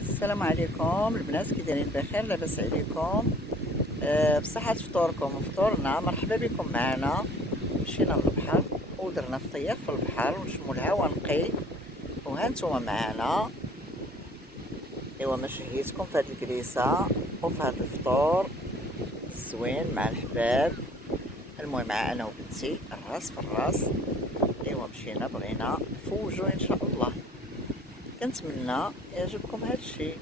السلام عليكم البنات، كي دايرين؟ بخير؟ لاباس عليكم؟ بصحة فطوركم وفطورنا. مرحبا بكم معنا. مشينا للبحر ودرنا فطير في البحر ونشمو الهوا نقي، وها نتوما معنا. ايوا ما شهيتكم في هاد الكريسه وفي هاد الفطور الزوين مع الحباب. المهم مع انا وبنتي الراس في الراس. ايوا مشينا بغينا نفوجو ان شاء الله. كنتمنى يعجبكم هاد الشيء.